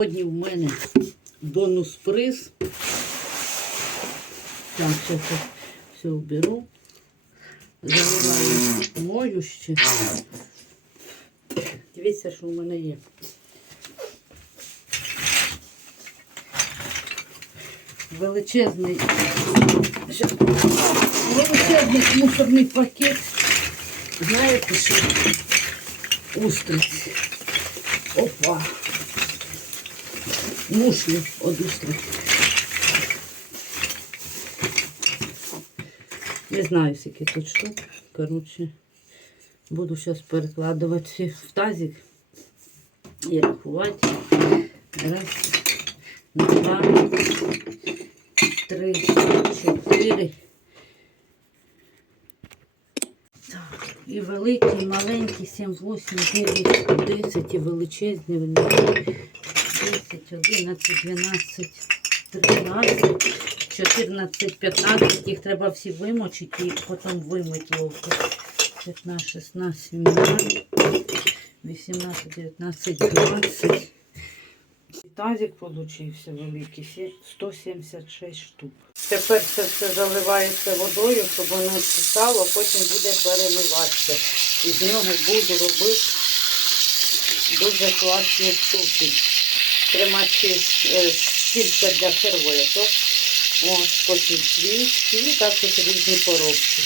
Сьогодні в мене бонус приз. Так, зараз я все уберу. Заливаю моюще. Дивіться, що в мене є. Величезний, величезний мусорний пакет. Знаєте що? Устриць. Опа. Мушлі від устриць. Не знаю, скільки тут штук. Коротше, буду зараз перекладувати в тазик і рахувати. Раз, два, три, чотири. Так, і і маленькі, 7, 8, 9, 10 і величезні. Вони. 10, 11, 12, 13, 14, 15. Їх треба всі вимочити і потім вимити ловко. 15, 16, 17, 18, 19, 20. Тазик получився великий, 176 штук. Тепер це все заливається водою, щоб воно підсало, потім буде перемиватися. І з нього буду робити дуже класні штуки. Тримачі е, стільки для серветок. Ось потім свічки і також різні коробки.